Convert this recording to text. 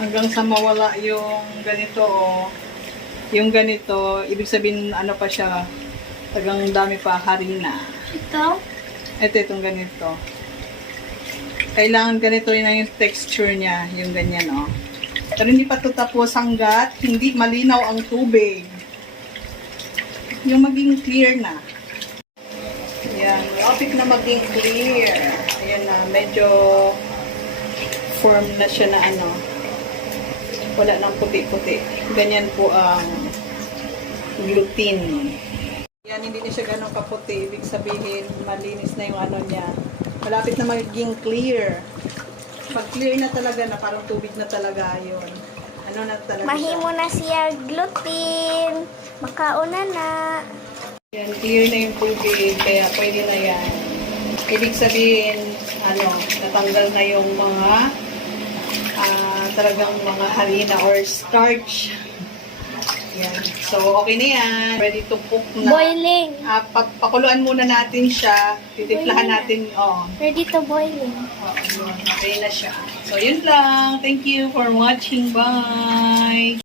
Hanggang sa mawala yung ganito, oh. Yung ganito, ibig sabihin, ano pa siya, tagang dami pa harina. Ito? Itong ganito. Kailangan ganito yun na yung texture niya, yung ganyan, oh. Pero hindi pa ito tapos hanggat hindi malinaw ang tubig. Yung maging clear na. Ayan, malapit na maging clear. Ayan na, medyo form na siya na ano. Wala nang puti-puti. Ganyan po ang gluten. Yan, hindi na siya ganun kaputi. Ibig sabihin, malinis na yung ano niya. Malapit na maging clear. Pag clear na talaga na, parang tubig na talaga yun. Ano na talaga Mahimo siya. na siya gluten. Makauna na. Yan, clear na yung tubig, kaya pwede na yan. Ibig sabihin, ano, natanggal na yung mga talagang mga harina or starch. Yan. So, okay na yan. Ready to cook na. Boiling. Pakuluan muna natin siya. Titimplahan natin, Ready to boiling. yun. Okay na siya. So, yun lang. Thank you for watching. Bye!